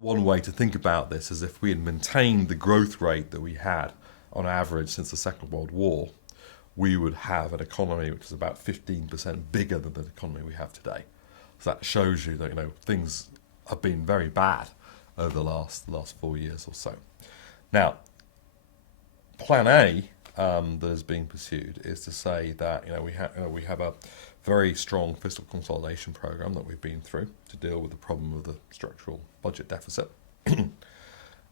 One way to think about this is if we had maintained the growth rate that we had on average since the Second World War, we would have an economy which is about 15% bigger than the economy we have today. So that shows you that things have been very bad over the last 4 years or so. Now, Plan A that is being pursued is to say that we have a very strong fiscal consolidation program that we've been through to deal with the problem of the structural budget deficit,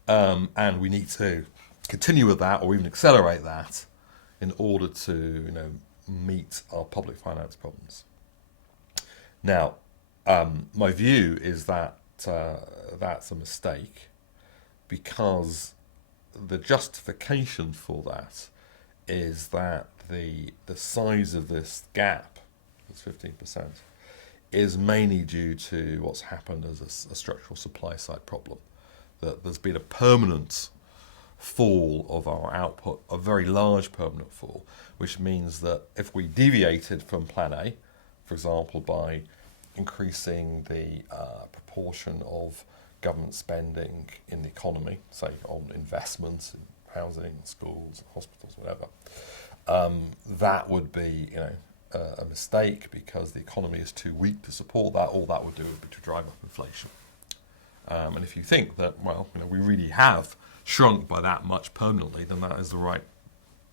and we need to continue with that or even accelerate that in order to meet our public finance problems. Now, my view is that that's a mistake because the justification for that is that the size of this gap, this 15%, is mainly due to what's happened as a structural supply side problem. That there's been a permanent fall of our output, a very large permanent fall, which means that if we deviated from Plan A, for example, by increasing the proportion of government spending in the economy, say on investments in housing, schools, hospitals, whatever, that would be a mistake because the economy is too weak to support that. All that would do would be to drive up inflation. And if you think that, we really have shrunk by that much permanently, then that is the right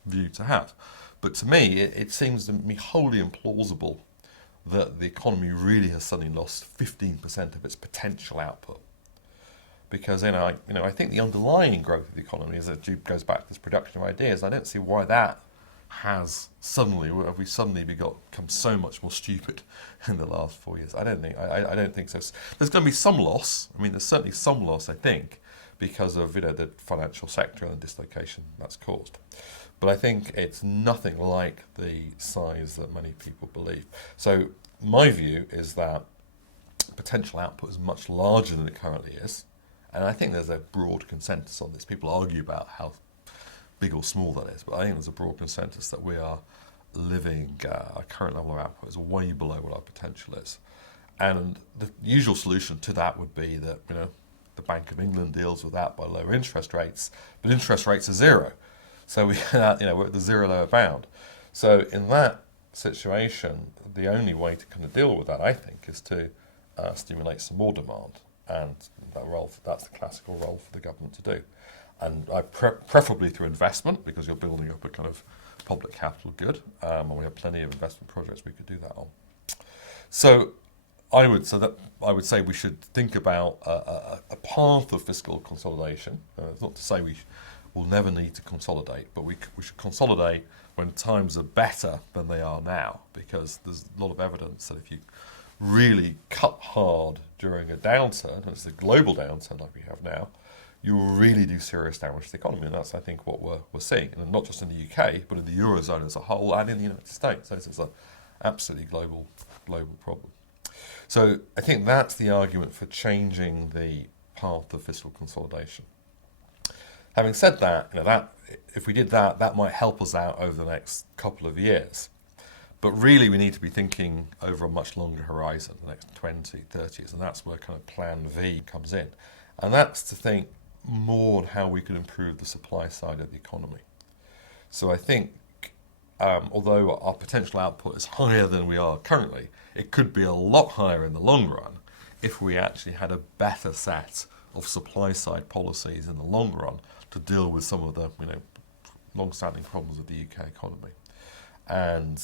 view to have. But to me, it seems to me wholly implausible that the economy really has suddenly lost 15% of its potential output. Because I think the underlying growth of the economy, as it goes back to this production of ideas, I don't see why that have we suddenly become so much more stupid in the last 4 years. I don't think so. There's going to be some loss. I mean, there's certainly some loss, I think, because of the financial sector and the dislocation that's caused. But I think it's nothing like the size that many people believe. So my view is that potential output is much larger than it currently is. And I think there's a broad consensus on this. People argue about how big or small that is, but I think there's a broad consensus that we are living, our current level of output is way below what our potential is. And the usual solution to that would be that, the Bank of England deals with that by lower interest rates, but interest rates are zero. So we're at the zero lower bound. So in that situation, the only way to kind of deal with that, I think, is to stimulate some more demand. And that's the classical role for the government to do. And preferably through investment, because you're building up a kind of public capital good, and we have plenty of investment projects we could do that on. So I would say we should think about a path of fiscal consolidation. It's not to say we will never need to consolidate, but we should consolidate when times are better than they are now, because there's a lot of evidence that if you really cut hard during a downturn, and it's a global downturn like we have now, you will really do serious damage to the economy. And that's, I think, what we're seeing. And not just in the UK, but in the Eurozone as a whole and in the United States. So this is an absolutely global problem. So I think that's the argument for changing the path of fiscal consolidation. Having said that, that if we did that, that might help us out over the next couple of years. But really, we need to be thinking over a much longer horizon, the next 20, 30 years, and that's where kind of Plan V comes in. And that's to think more on how we can improve the supply side of the economy. So I think, although our potential output is higher than we are currently, it could be a lot higher in the long run if we actually had a better set of supply side policies in the long run to deal with some of the long-standing problems of the UK economy. And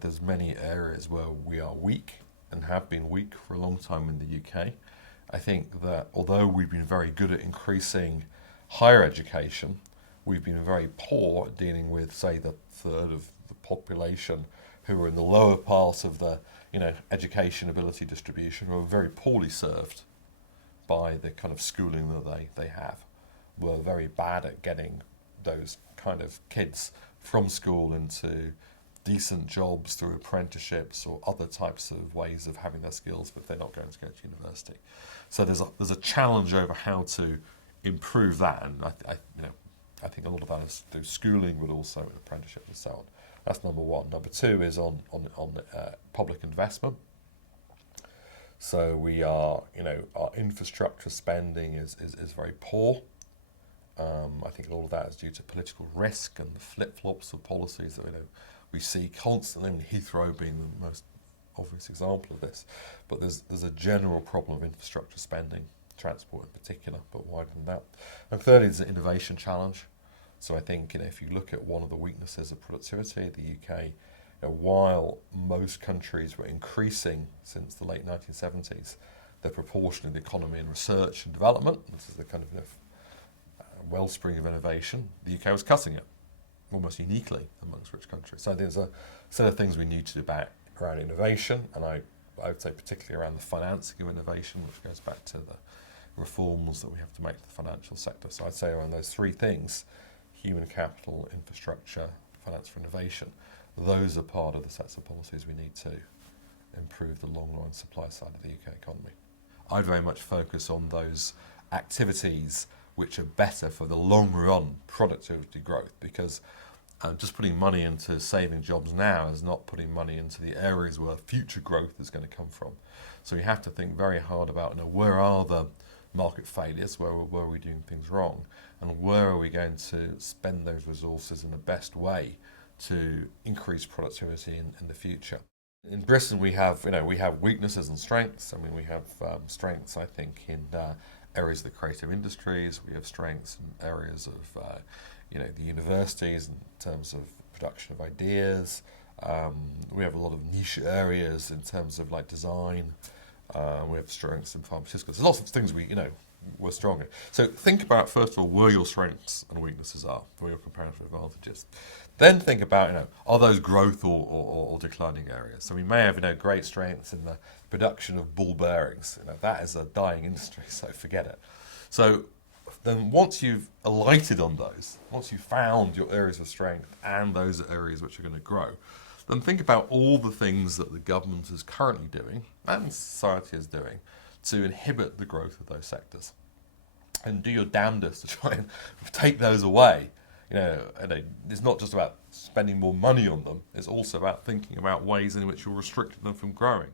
there's many areas where we are weak and have been weak for a long time in the UK. I think that although we've been very good at increasing higher education, we've been very poor at dealing with, say, the third of the population who are in the lower part of the education ability distribution, who are very poorly served by the kind of schooling that they have. We're very bad at getting those kind of kids from school into decent jobs through apprenticeships or other types of ways of having their skills, but they're not going to go to university. So there's a challenge over how to improve that, and I think a lot of that is through schooling, but also in apprenticeship and so on. That's number one. Number two is on public investment. So we are, our infrastructure spending is very poor. I think all of that is due to political risk and the flip-flops of policies that we see constantly, and Heathrow being the most obvious example of this. But there's a general problem of infrastructure spending, transport in particular, but wider than that. And thirdly, there's an innovation challenge. So I think if you look at one of the weaknesses of productivity, the UK, while most countries were increasing since the late 1970s, their proportion of the economy in research and development, this is the kind of wellspring of innovation, the UK was cutting it almost uniquely amongst rich countries. So there's a set of things we need to do around innovation, and I would say particularly around the financing of innovation, which goes back to the reforms that we have to make to the financial sector. So I'd say around those three things: human capital, infrastructure, finance for innovation. Those are part of the sets of policies we need to improve the long-run supply side of the UK economy. I'd very much focus on those activities which are better for the long-run productivity growth, because just putting money into saving jobs now is not putting money into the areas where future growth is going to come from. So you have to think very hard about where are the market failures, where are we doing things wrong, and where are we going to spend those resources in the best way to increase productivity in the future. In Britain, we have weaknesses and strengths. I mean, we have strengths, I think, in areas of the creative industries. We have strengths in areas of the universities in terms of production of ideas. We have a lot of niche areas in terms of design. We have strengths in pharmaceuticals. There's lots of things we're strong in. So think about, first of all, where your strengths and weaknesses are, where your comparative advantages. Then think about, are those growth or declining areas? So we may have, great strengths in the production of ball bearings. That is a dying industry, so forget it. So then once you've alighted on those, once you've found your areas of strength and those areas which are going to grow, then think about all the things that the government is currently doing and society is doing to inhibit the growth of those sectors. And do your damnedest to try and take those away. It's not just about spending more money on them, it's also about thinking about ways in which you're restricting them from growing.